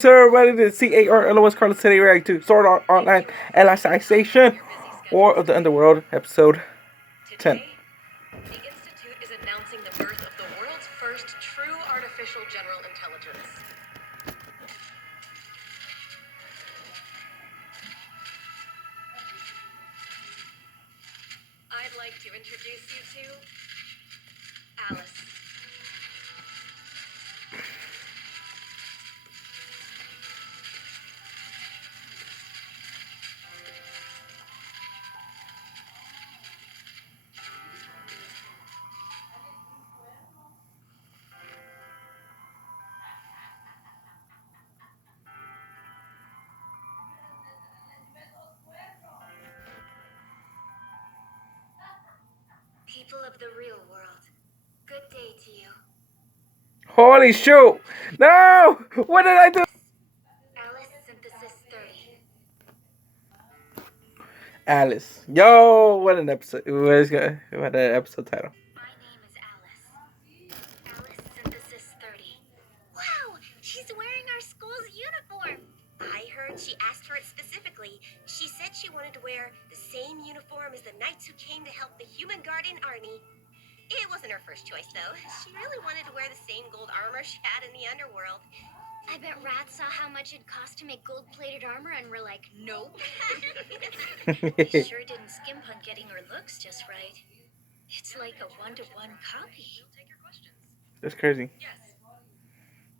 Sir, everybody, this is CARLOS Carlos today react to Sword Art Online Alicization or of the Underworld episode 10. The Institute is announcing the birth of the world's first true artificial general intelligence. I'd like to introduce you to Alice. People of the real world, good day to you. Holy shoot! No! What did I do? Alice Synthesis 30. Alice. Yo, what an episode. What an episode title. My name is Alice. Alice Synthesis 30. Wow, she's wearing our school's uniform. I heard she asked for it specifically. She said she wanted to wear the same uniform as the knights who came to help the human guardian army. It wasn't her first choice, though. She really wanted to wear the same gold armor she had in the underworld. I bet rats saw how much it cost to make gold-plated armor and were like, nope. They sure didn't skimp on getting her looks just right. It's like a one-to-one copy. That's crazy. Yes.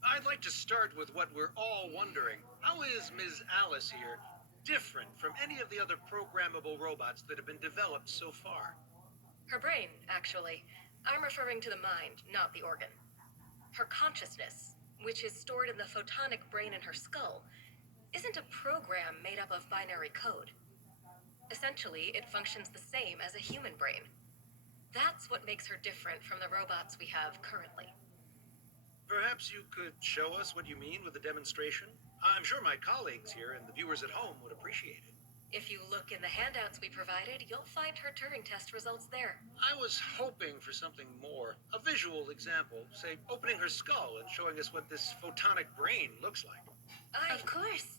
I'd like to start with what we're all wondering. How is Ms. Alice here different from any of the other programmable robots that have been developed so far? Her brain, actually. I'm referring to the mind, not the organ. Her consciousness, which is stored in the photonic brain in her skull, isn't a program made up of binary code. Essentially, it functions the same as a human brain. That's what makes her different from the robots we have currently. Perhaps you could show us what you mean with the demonstration? I'm sure my colleagues here and the viewers at home would appreciate it. If you look in the handouts we provided, you'll find her Turing test results there. I was hoping for something more. A visual example, say opening her skull and showing us what this photonic brain looks like. Of course.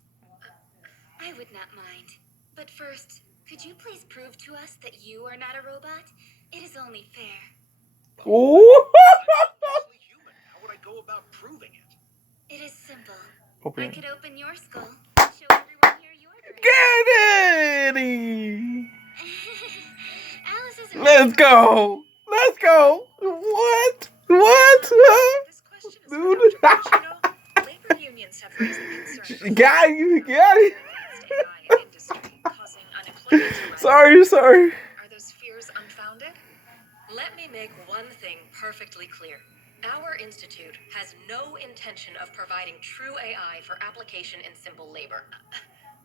I would not mind. But first, could you please prove to us that you are not a robot? It is only fair. Ooh! I'm obviously human. How would I go about proving it? It is simple. Open I it. could open your skull and show everyone here your brain. Get it! Alice isn't Let's go! Let's go! What? What? This question is Dude. for Dr. Bush, labor unions have raised the concern. Got you, got it. AI industry causing unemployment to rise. Sorry. Are those fears unfounded? Let me make one thing perfectly clear. Our institute has no intention of providing true AI for application in simple labor.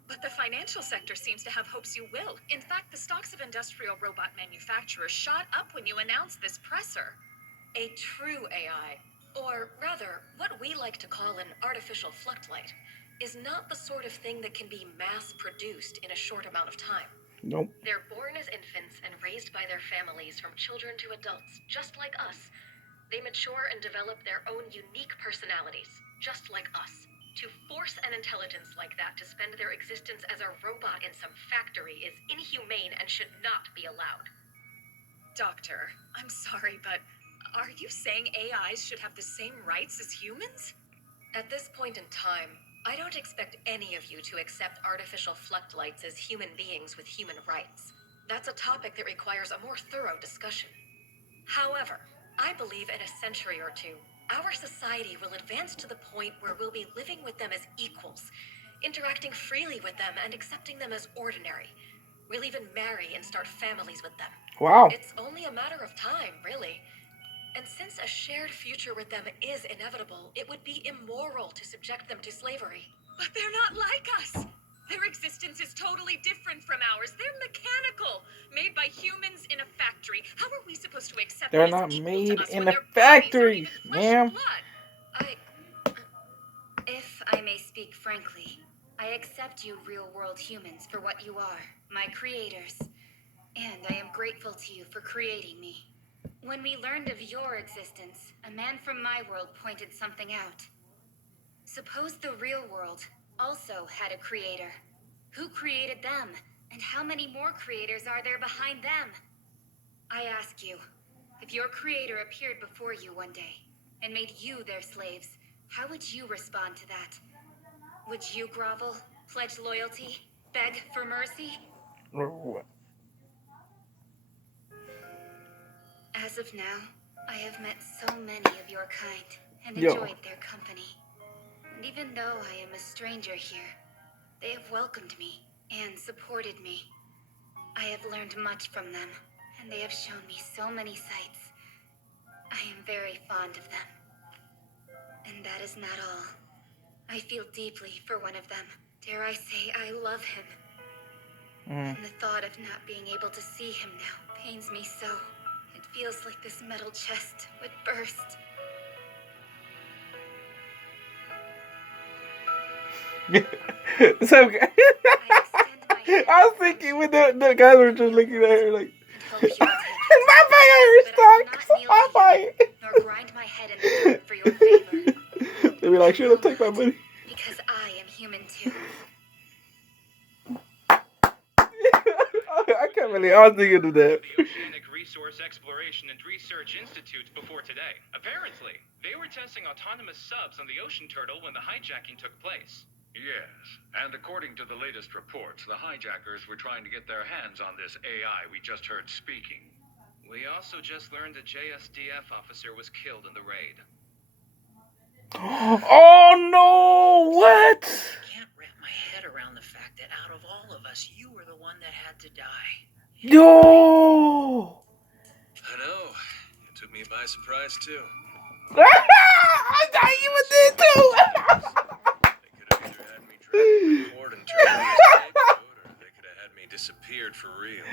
But the financial sector seems to have hopes you will. In fact, the stocks of industrial robot manufacturers shot up when you announced this presser. A true AI, or rather, what we like to call an artificial fluctlight, is not the sort of thing that can be mass-produced in a short amount of time. Nope. They're born as infants and raised by their families from children to adults, just like us. They mature and develop their own unique personalities, just like us. To force an intelligence like that to spend their existence as a robot in some factory is inhumane and should not be allowed. Doctor, I'm sorry, but are you saying AIs should have the same rights as humans? At this point in time, I don't expect any of you to accept artificial fluctlights as human beings with human rights. That's a topic that requires a more thorough discussion. However, I believe in a century or two, our society will advance to the point where we'll be living with them as equals, interacting freely with them and accepting them as ordinary. We'll even marry and start families with them. Wow. It's only a matter of time, really. And since a shared future with them is inevitable, it would be immoral to subject them to slavery. But they're not like us. Their existence is totally different from ours. They're mechanical, made by humans in a factory. How are we supposed to accept They're them as not equal made to us in when a their bodies factory, aren't even flesh ma'am. and blood? If I may speak frankly, I accept you real-world humans for what you are, my creators. And I am grateful to you for creating me. When we learned of your existence, a man from my world pointed something out. Suppose the real world also had a creator. Who created them? And how many more creators are there behind them? I ask you, if your creator appeared before you one day and made you their slaves, how would you respond to that? Would you grovel, pledge loyalty, beg for mercy? Or what? As of now, I have met so many of your kind and Yo. enjoyed their company. And even though I am a stranger here, they have welcomed me and supported me. I have learned much from them, and they have shown me so many sights. I am very fond of them. And that is not all. I feel deeply for one of them. Dare I say I love him. Mm. And the thought of not being able to see him now pains me so. It feels like this metal chest would burst. So I extend my hand I was thinking when the guys were just looking at her like, and hope you will take my fire But I will stocks, not kneel my to fire. you, nor grind my head in the dirt for your favor. They be like, should I take my money? Because I am human too. I can't believe I was thinking of that. The Oceanic Resource Exploration and Research Institute before today. Apparently, they were testing autonomous subs on the ocean turtle when the hijacking took place. Yes, and according to the latest reports, the hijackers were trying to get their hands on this AI we just heard speaking. We also just learned a JSDF officer was killed in the raid. Oh no! What? I can't wrap my head around the fact that out of all of us, you were the one that had to die. Yo! I know. It took me by surprise, too. I thought you would do it too. They could have either had me dragged to court and turned me a scapegoat, or they could have had me disappeared for real.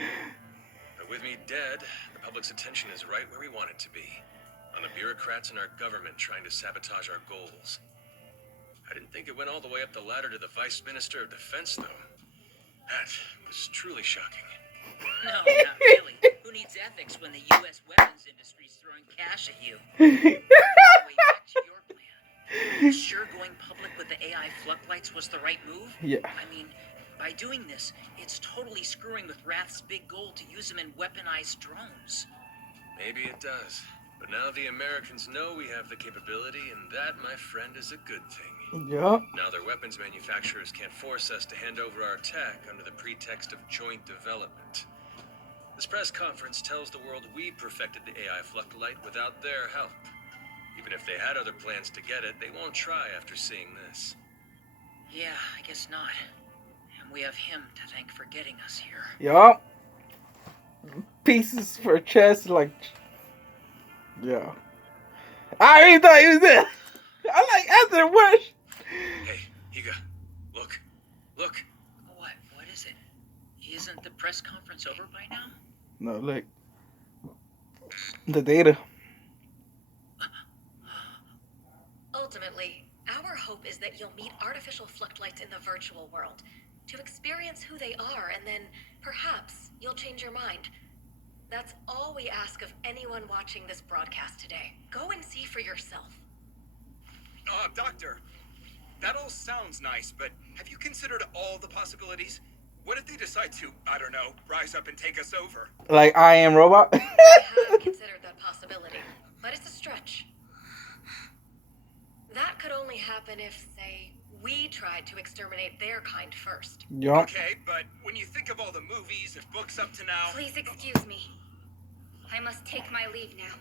But with me dead, the public's attention is right where we want it to be. On the bureaucrats in our government trying to sabotage our goals. I didn't think it went all the way up the ladder to the Vice Minister of Defense, though. That was truly shocking. No, not really. Who needs ethics when the U.S. weapons industry's throwing cash at you? Anyway, back to your plan. You sure going public with the AI floodlights was the right move? Yeah. I mean, by doing this, it's totally screwing with Wrath's big goal to use them in weaponized drones. Maybe it does. But now the Americans know we have the capability, and that, my friend, is a good thing. Yeah. Now their weapons manufacturers can't force us to hand over our tech under the pretext of joint development. This press conference tells the world we perfected the AI Fluctolite without their help. Even if they had other plans to get it, they won't try after seeing this. Yeah, I guess not. And we have him to thank for getting us here. Yup. Pieces for chest, like. Yeah. I already thought he was there. I like after what? Hey, Higa, look. Look. What? What is it? Isn't the press conference over by now? No, look. The data. Ultimately, our hope is that you'll meet artificial fluctlights in the virtual world, to experience who they are, and then, perhaps, you'll change your mind. That's all we ask of anyone watching this broadcast today. Go and see for yourself. Doctor, that all sounds nice, but have you considered all the possibilities? What if they decide to, I don't know, rise up and take us over? Like I Am Robot. I have considered that possibility, but it's a stretch. That could only happen if, say, we tried to exterminate their kind first. Yup. Okay, but when you think of all the movies and books up to now... Please excuse me. I must take my leave now.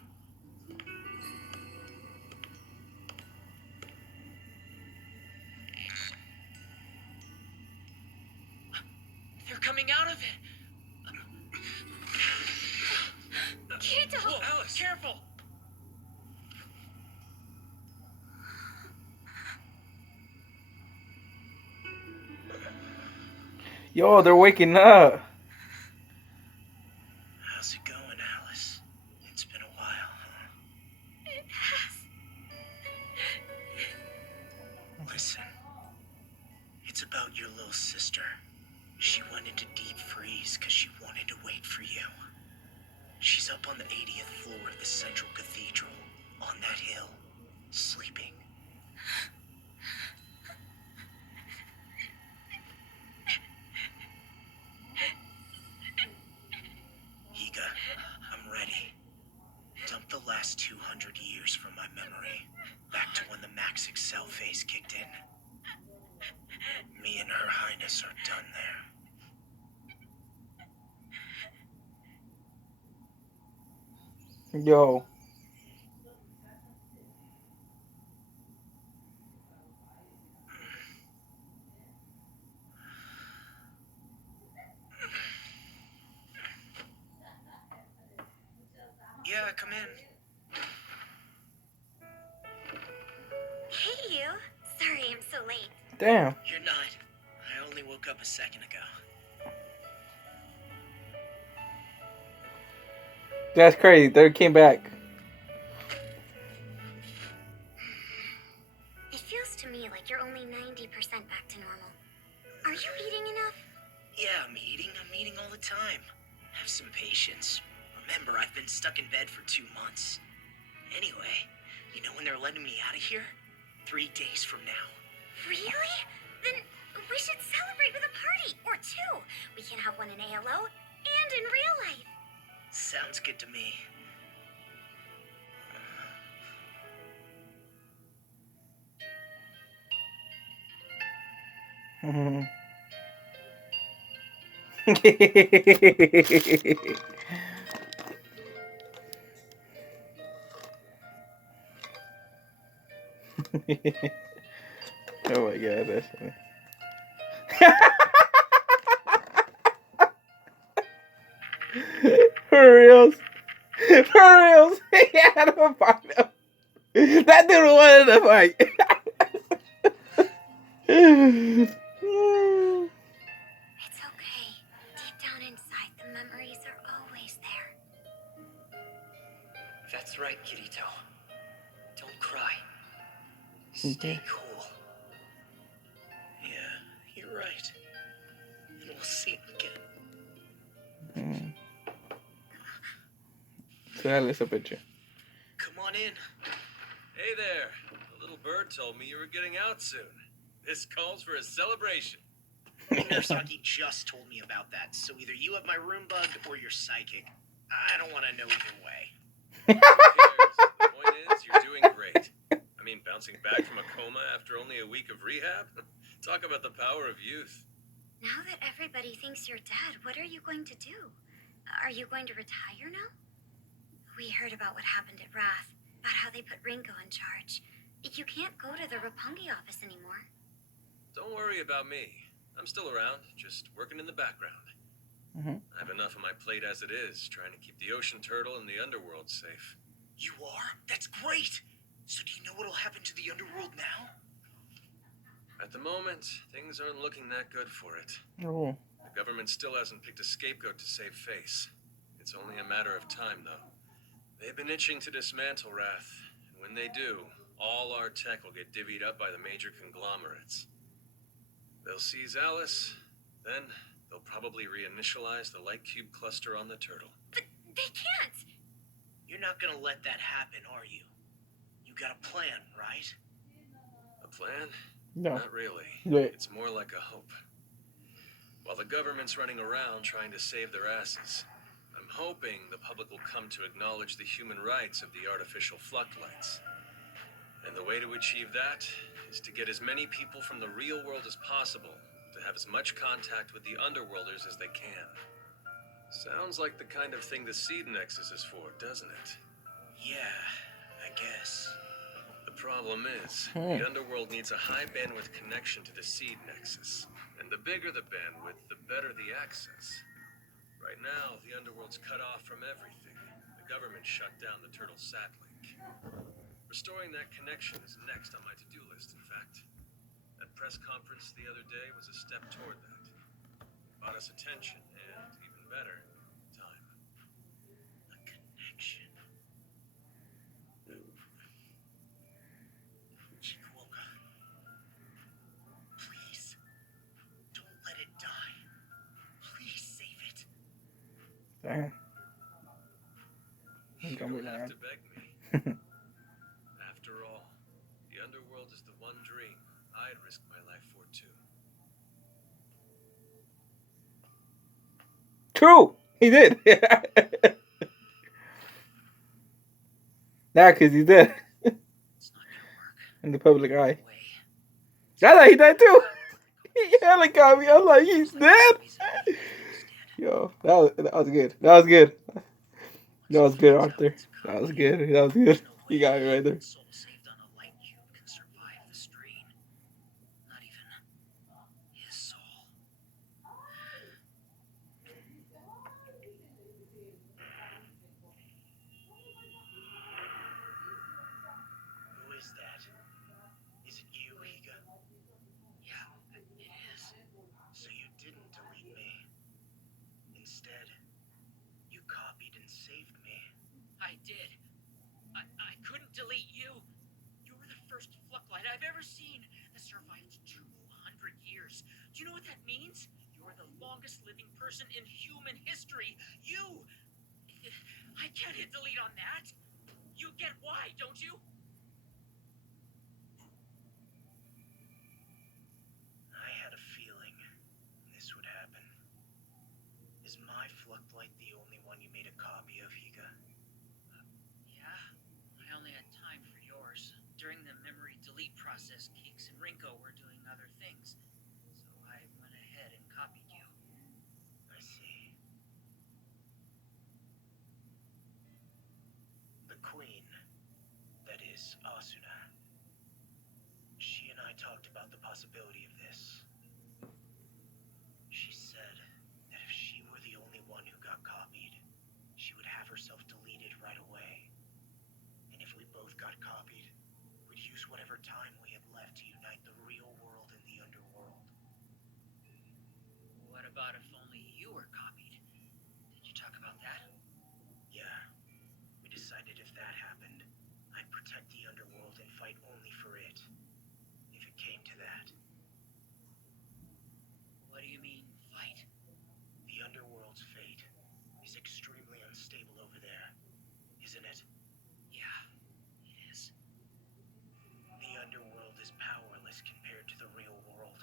They're coming out of it! Kirito! Whoa, Alice, careful! Yo, they're waking up. How's it going, Alice? It's been a while, huh? It has. Listen, it's about your little sister. She went into deep freeze because she wanted to wait for you. She's up on the 80th floor of the Central Cathedral, on that hill, sleeping. Yo. Yeah, come in. Hey, you. Sorry I'm so late. Damn. You're not. I only woke up a second ago. That's crazy. They came back. It feels to me like you're only 90% back to normal. Are you eating enough? Yeah, I'm eating. I'm eating all the time. Have some patience. Remember, I've been stuck in bed for 2 months. Anyway, you know when they're letting me out of here? 3 days from now. Really? Then we should celebrate with a party. Or 2. We can have one in ALO and in real life. Sounds good to me. Mhm. Oh my god, that's funny. For reals. For reals. He had a fight. That dude wanted to fight. It's okay. Deep down inside, the memories are always there. That's right, Kirito. Don't cry. Stay cool. Yeah, you're right. And we'll see him again. So that is a picture. Come on in. Hey there. The little bird told me you were getting out soon. This calls for a celebration. Nurse Huggy just told me about that, so either you have my room bugged or you're psychic. I don't want to know either way. Who cares? The point is, you're doing great. I mean, bouncing back from a coma after only a week of rehab? Talk about the power of youth. Now that everybody thinks you're dead, what are you going to do? Are you going to retire now? We heard about what happened at Wrath, about how they put Ringo in charge. You can't go to the Roppongi office anymore. Don't worry about me. I'm still around, just working in the background. I have enough on my plate as it is, trying to keep the ocean turtle and the underworld safe. You are? That's great! So do you know what'll happen to the underworld now? At the moment, things aren't looking that good for it. Oh. The government still hasn't picked a scapegoat to save face. It's only a matter of time, though. They've been itching to dismantle Wrath, and when they do, all our tech will get divvied up by the major conglomerates. They'll seize Alice, then they'll probably reinitialize the light cube cluster on the turtle. But they can't! You're not gonna let that happen, are you? You got a plan, right? A plan? No. Not really. Yeah. It's more like a hope. While the government's running around trying to save their asses, I'm hoping the public will come to acknowledge the human rights of the artificial floodlights. And the way to achieve that is to get as many people from the real world as possible to have as much contact with the underworlders as they can. Sounds like the kind of thing the Seed Nexus is for, doesn't it? Yeah, I guess. The problem is, the underworld needs a high bandwidth connection to the Seed Nexus. And the bigger the bandwidth, the better the access. Right now, the underworld's cut off from everything. The government shut down the Turtle Satlink. Restoring that connection is next on my to-do list, in fact. That press conference the other day was a step toward that. Bought us attention and, even better, time. A connection. Chikuoka. Please. Don't let it die. Please save it. Damn. He's You gonna be don't have mad. to beg me. After all, the underworld is the one dream I'd risk my life for, too. True! He did! Nah, because he's dead. It's not gonna work. In the public eye. Way. I thought he died too! He hella got me. I'm like, he's dead? He's dead. Yo, that was good. That was good. That was good, Arthur. That was good. That was good. You got it right there. Soul saved on a light cube can survive the strain. Not even his soul. Who is that? Is it you, Higa? Yeah, it is. So you didn't delete me. Instead, you copied and saved me. I did. I couldn't delete you. You were the first Flucklight I've ever seen that survived 200 years. Do you know what that means? You're the longest living person in human history. You! I can't hit delete on that. You get why, don't you? I had a feeling this would happen. Is my Flucklight the only one you made a copy of, Higa? Yeah, I only had time for yours. During the memory delete process, Keeks and Rinko were doing other things, so I went ahead and copied you. I see. The Queen, that is, Asuna. She and I talked about the possibility of this. She said that if she were the only one who got copied, she would have herself deleted right away. And if we both got copied, we'd use whatever time we had left to unite the real world and the underworld. What about if only you were copied? Did you talk about that? Yeah, we decided if that happened, I'd protect the underworld and fight only for it. If it came to that. What do you mean, fight? The underworld's fate is extremely unstable over there, isn't it? Yeah, it is. The underworld is powerless compared to the real world.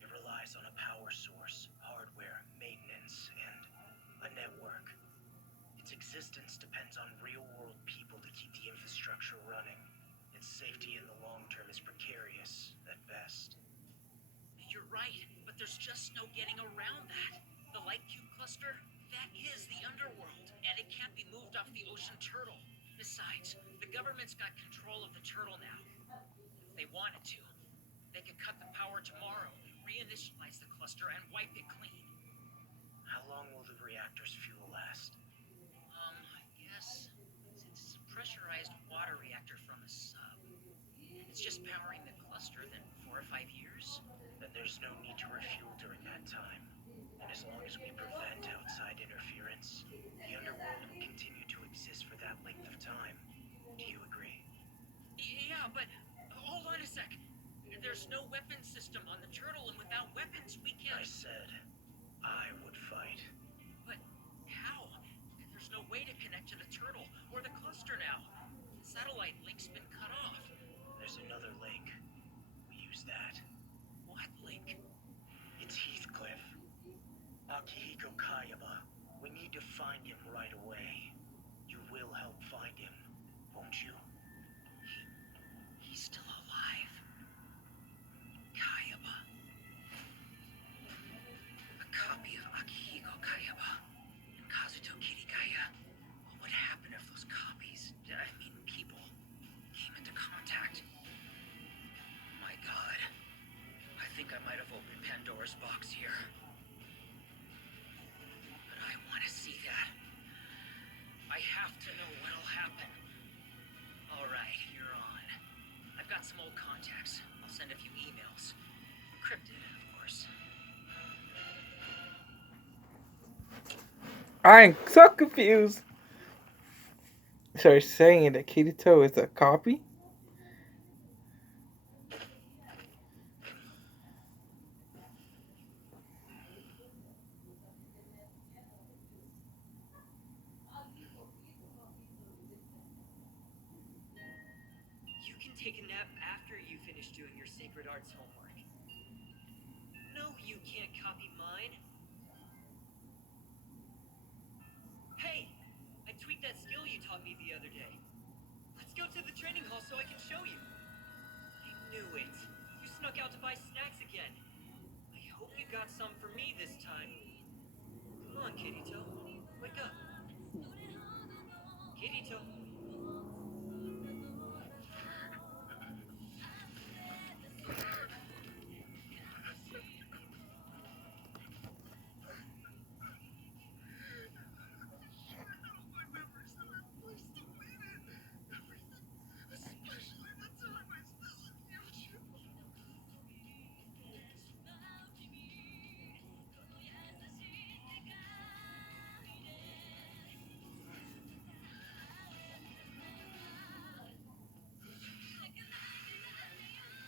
It relies on a power source, hardware, maintenance, and a network. Its existence depends on real-world people to keep the infrastructure running. Its safety in the long term is precarious, at best. You're right, but there's just no getting around that. The Light Cube cluster, that is the underworld, and it can't be moved off the ocean turtle. Besides, the government's got control of the turtle now. If they wanted to, they could cut the power tomorrow, reinitialize the cluster, and wipe it clean. How long will the reactor's fuel last? I guess, since it's a pressurized water reactor from a sub, and it's just powering the cluster, then 4 or 5 years? Then there's no need to refuel during that time. And as long as we prevent outside interference, the underworld will continue to exist for that length of time. Do you agree? Yeah, but hold on a sec. There's no weapons system on the turtle, and without weapons, we can't... I said I would fight. But how? There's no way to connect to the turtle or the cluster now. The satellite link's been cut off. There's another link. We use that. What link? It's Heathcliff. Akihiko Kayama. We need to find him right away. You will help find him, won't you? He's still alive. Kayaba. A copy of Akihiko Kayaba and Kazuto Kirigaya. What would happen if those copies, people, came into contact? My God. I think I might have opened Pandora's box here. But I want to see that. I have to know what'll happen. All right, you're on. I've got some old contacts. I'll send a few emails. Encrypted, of course. I'm so confused. So you're saying that Kirito is a copy? You can take a nap after you finish doing your sacred arts homework. No, you can't copy mine. Hey! I tweaked that skill you taught me the other day. Let's go to the training hall so I can show you. I knew it. You snuck out to buy snacks again. I hope you got some for me this time. Come on, Kirito. Wake up. Kirito.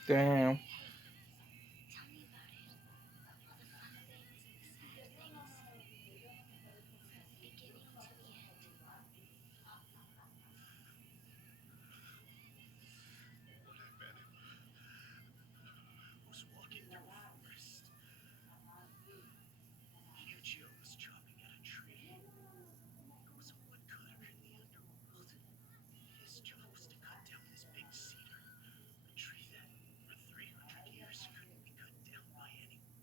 Damn. Tell me about it. All the fun things and the sad things. From the beginning to the end. Was walking through a forest. Kirito was chopping at a tree. It was a woodcutter in the underworld. His job was to cut down this big cedar, a tree that, for 300 years, couldn't be cut down by anyone.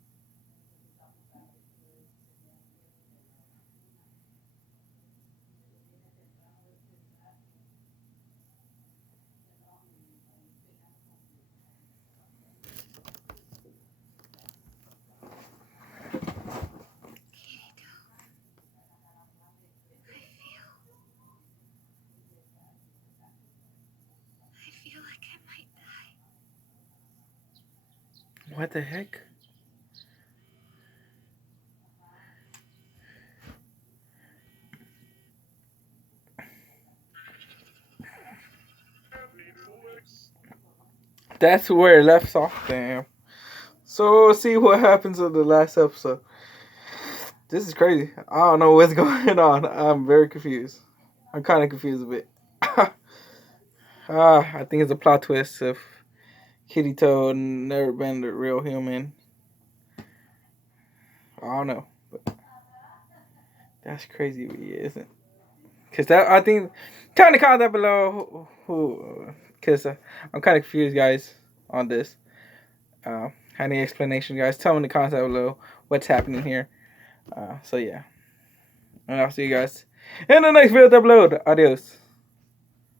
Kirito. I feel like I might die. What the heck? That's where it left off. Damn. So we'll see what happens in the last episode. This is crazy. I don't know what's going on. I'm very confused. I'm kind of confused a bit. I think it's a plot twist if Kirito never been the real human. I don't know, but that's crazy, isn't? Cause that I think, tell in the comment down below who, cause I'm kind of confused, guys, on this. Any explanation, guys? Tell me in the comments down below what's happening here. So yeah, and I'll see you guys in the next video upload. Adios.